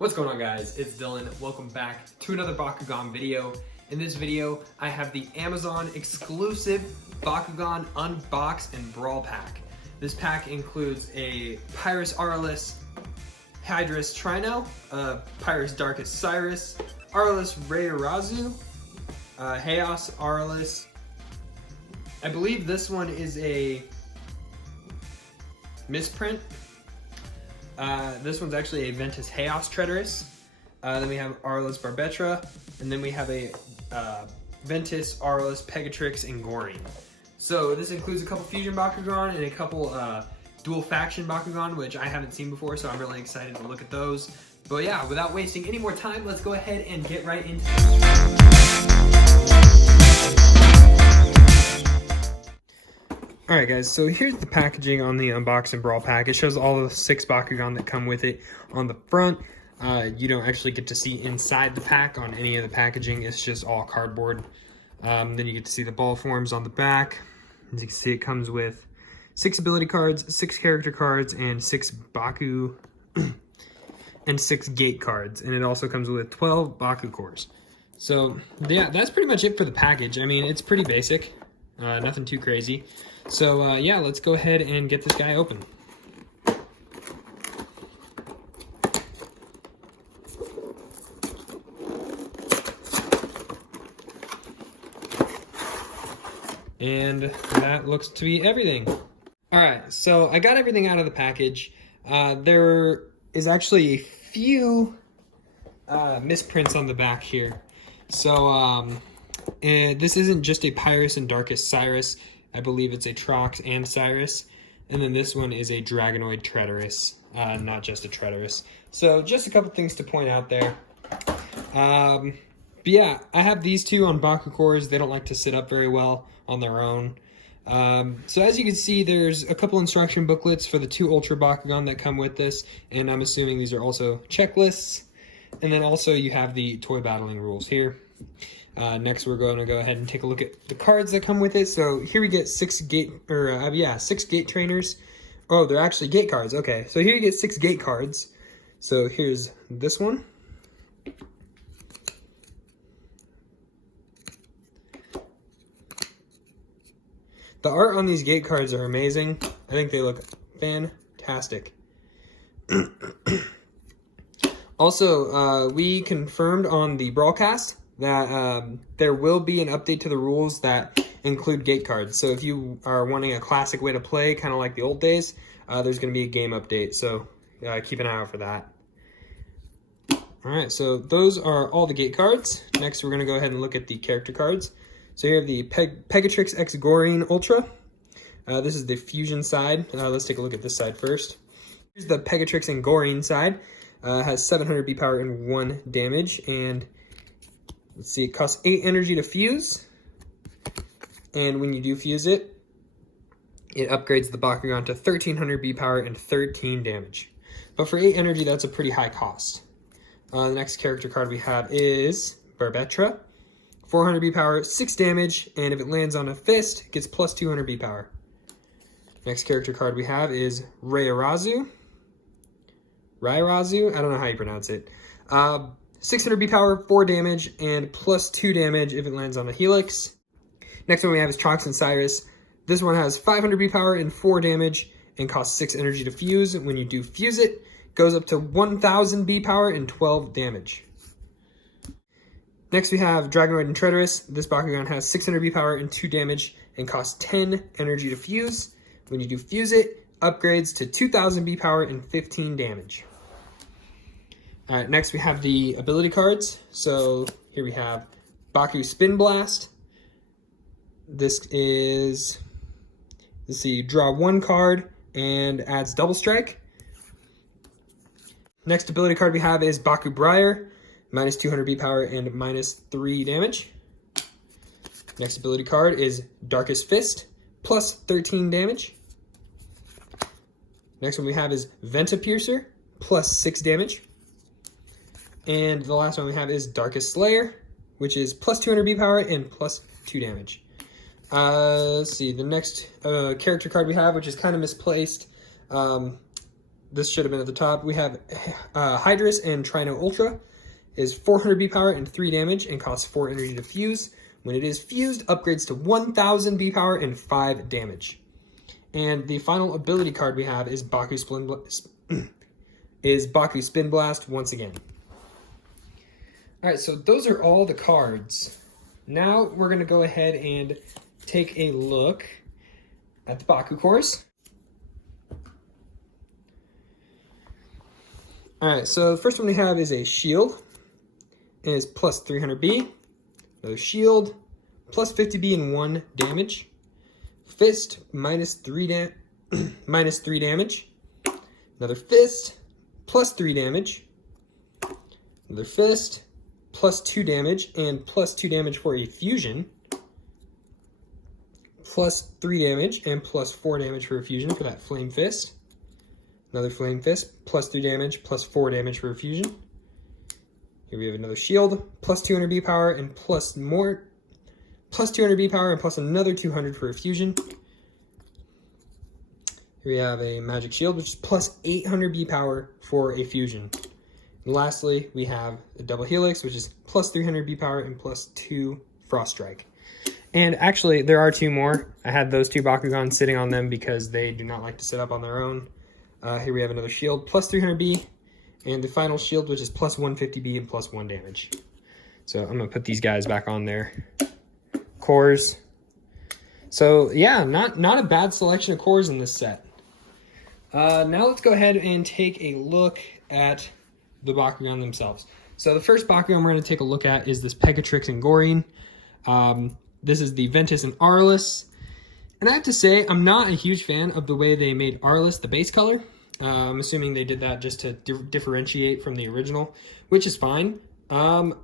What's going on, guys? It's Dylan. Welcome back to another Bakugan video. In this video, I have the Amazon exclusive Bakugan Unbox and Brawl pack. This pack includes a Pyrus Aurelus Hydrus Trino, Pyrus Darkest Cyrus, Aurelus Rayarazu, Chaos Aurelus. I believe this one is a misprint. This one's actually a Ventus Chaos Treacherous. Then we have Aurelus Barbetra, and then we have a Ventus Aurelus Pegatrix and Goring. So this includes a couple Fusion Bakugan and a couple Dual Faction Bakugan, which I haven't seen before, so I'm really excited to look at those. But yeah, without wasting any more time, let's go ahead and get right into it. Alright guys, so here's the packaging on the Unbox and Brawl pack. It shows all the 6 Bakugan that come with it on the front. You don't actually get to see inside the pack on any of the packaging. It's just all cardboard. Then you get to see the ball forms on the back. As you can see, it comes with 6 ability cards, 6 character cards, and 6 Baku and 6 gate cards. And it also comes with 12 Baku cores. So yeah, that's pretty much it for the package. I mean, it's pretty basic. Nothing too crazy. So yeah, let's go ahead and get this guy open. And that looks to be everything. All right, so I got everything out of the package. There is actually a few misprints on the back here. So and this isn't just a Pyrus and Darkest Cyrus. I believe it's a Trox and Cyrus. And then this one is a Dragonoid Treacherous, not just a Treacherous. So just a couple things to point out there. But yeah, I have these two on Baku cores. They don't like to sit up very well on their own. So as you can see, there's a couple instruction booklets for the 2 Ultra Bakugan that come with this. And I'm assuming these are also checklists. And then also you have the toy battling rules here. Next, we're going to go ahead and take a look at the cards that come with it. So here we get 6 gate trainers. Oh, they're actually gate cards. Okay, so here you get 6 gate cards. So here's this one. The art on these gate cards are amazing. I think they look fantastic. Also, we confirmed on the Brawlcast that there will be an update to the rules that include gate cards. So if you are wanting a classic way to play, kind of like the old days, there's going to be a game update. So keep an eye out for that. All right, so those are all the gate cards. Next, we're going to go ahead and look at the character cards. So here we have the Pegatrix X Goring Ultra. This is the fusion side. Let's take a look at this side first. Here's the Pegatrix and Goring side. Has 700 B power and 1 damage, and let's see, it costs 8 energy to fuse, and when you do fuse it, it upgrades the Bakugan to 1300 B power and 13 damage. But for 8 energy, that's a pretty high cost. The next character card we have is Barbetra. 400 B power, 6 damage, and if it lands on a fist, it gets plus 200 B power. Next character card we have is Rayarazu. Rayarazu? I don't know how you pronounce it. 600 B power, 4 damage, and plus 2 damage if it lands on a helix. Next one we have is Trox and Cyrus. This one has 500 B power and 4 damage and costs 6 energy to fuse. When you do fuse it, goes up to 1000 B power and 12 damage. Next we have Dragonoid Treacherous. This Bakugan has 600 B power and 2 damage and costs 10 energy to fuse. When you do fuse it, upgrades to 2000 B power and 15 damage. All right, next we have the ability cards. So here we have Baku Spin Blast. This is, let's see, draw 1 card and adds double strike. Next ability card we have is Bakublade, minus 200 B power and minus 3 damage. Next ability card is Darkest Fist, plus 13 damage. Next one we have is Venta Piercer, plus 6 damage. And the last one we have is Darkest Slayer, which is plus 200 B power and plus 2 damage. Let's see, the next character card we have, which is kind of misplaced, this should have been at the top. We have Hydrus and Trino Ultra. Is 400 B power and 3 damage and costs 4 energy to fuse. When it is fused, upgrades to 1000 B power and 5 damage. And the final ability card we have is Baku Spin Blast once again. All right, so those are all the cards. Now we're going to go ahead and take a look at the Baku cores. All right, so the first one we have is a shield. It is plus 300B. Another shield, plus 50B and 1 damage. Fist, minus 3 damage. Another fist, plus 3 damage. Another fist, plus 2 damage, and plus 2 damage for a fusion. Plus 3 damage, and plus 4 damage for a fusion for that flame fist. Another flame fist, plus 3 damage, plus 4 damage for a fusion. Here we have another shield, plus 200 B power, and plus 200 B power, and plus another 200 for a fusion. Here we have a magic shield, which is plus 800 B power for a fusion. And lastly, we have a double helix, which is plus 300 B power and plus 2 frost strike. And actually, there are 2 more. I had those 2 Bakugan sitting on them because they do not like to sit up on their own. Here we have another shield, plus 300 B, and the final shield, which is plus 150 B and plus 1 damage. So I'm gonna put these guys back on their cores. So yeah, not a bad selection of cores in this set. Now let's go ahead and take a look at the Bakugan themselves. So the first Bakugan we're gonna take a look at is this Pegatrix and Gorine. This is the Ventus and Arliss. And I have to say, I'm not a huge fan of the way they made Arliss the base color. I'm assuming they did that just to differentiate from the original, which is fine. But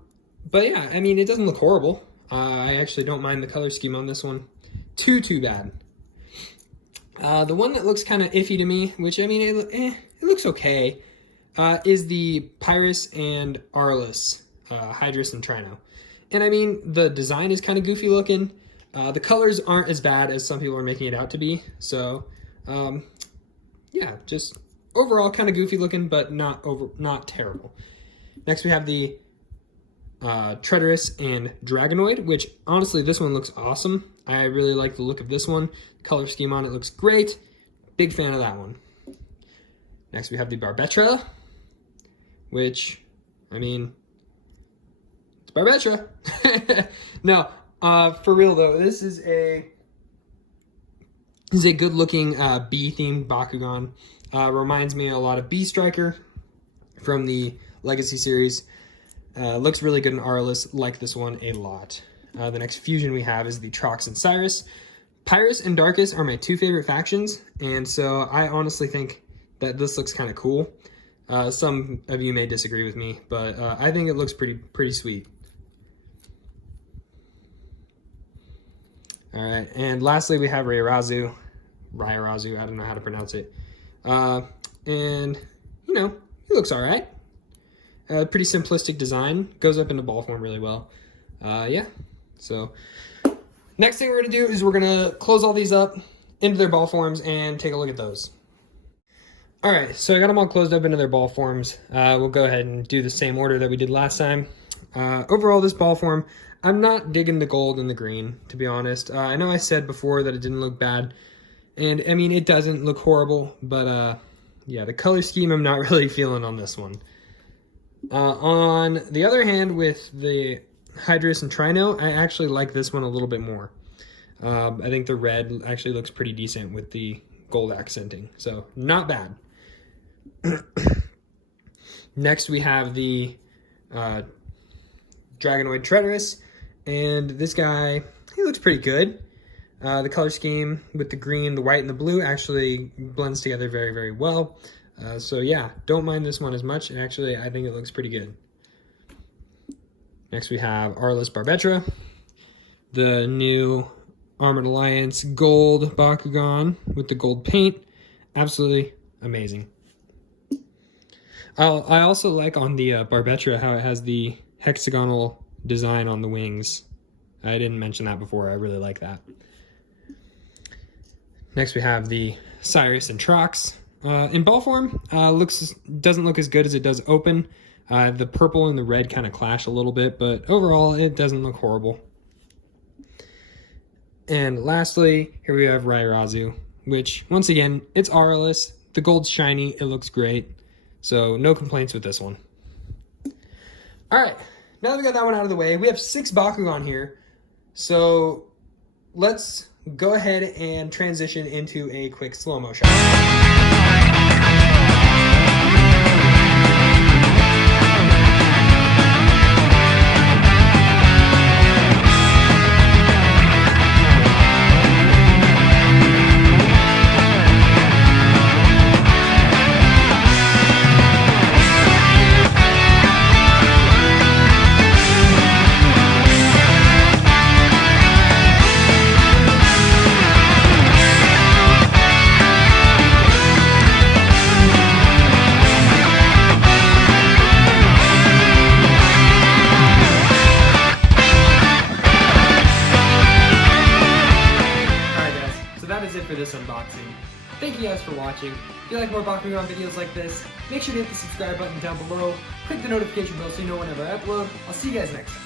yeah, I mean, it doesn't look horrible. I actually don't mind the color scheme on this one. Too bad. The one that looks kind of iffy to me, which, I mean, it looks okay, is the Pyrus and Arliss, Hydrus and Trino. And I mean, the design is kind of goofy looking. The colors aren't as bad as some people are making it out to be. So, yeah, just overall kind of goofy looking, but not terrible. Next we have the Treacherous and Dragonoid, which honestly, this one looks awesome. I really like the look of this one. Color scheme on it looks great. Big fan of that one. Next we have the Barbetra, which, I mean, it's Barbetra. No, for real though, this is a good looking bee-themed Bakugan. Reminds me a lot of Bee Striker from the Legacy series. Looks really good in Arliss, like this one a lot. The next fusion we have is the Trox and Cyrus. Pyrus and Darkus are my 2 favorite factions, and so I honestly think that this looks kind of cool. Some of you may disagree with me, but I think it looks pretty sweet. All right, and lastly we have Rayarazu, I don't know how to pronounce it. And, you know, he looks all right. Pretty simplistic design, goes up into ball form really well. Yeah, so next thing we're gonna do is we're gonna close all these up into their ball forms and take a look at those. All right, so I got them all closed up into their ball forms. We'll go ahead and do the same order that we did last time. Overall, this ball form, I'm not digging the gold and the green, to be honest. I know I said before that it didn't look bad, and I mean, it doesn't look horrible, but yeah, the color scheme I'm not really feeling on this one. On the other hand, with the Hydrus and Trino, I actually like this one a little bit more. I think the red actually looks pretty decent with the gold accenting, so not bad. Next, we have the Dragonoid Treacherous, and this guy, he looks pretty good. The color scheme with the green, the white, and the blue actually blends together very, very well. So yeah, don't mind this one as much. Actually, I think it looks pretty good. Next we have Arliss Barbetra, the new Armored Alliance gold Bakugan with the gold paint. Absolutely amazing. I also like on the Barbetra how it has the hexagonal design on the wings. I didn't mention that before. I really like that. Next we have the Cyrus and Trox. In ball form, doesn't look as good as it does open. The purple and the red kind of clash a little bit, but overall it doesn't look horrible. And lastly, here we have Rayarazu, which once again, it's auraless. The gold's shiny, it looks great. So no complaints with this one. All right, now that we got that one out of the way, we have 6 Bakugan here. So let's go ahead and transition into a quick slow-mo shot. For this unboxing. Thank you guys for watching. If you like more Bakugan videos like this, make sure to hit the subscribe button down below, click the notification bell so you know whenever I upload. I'll see you guys next time.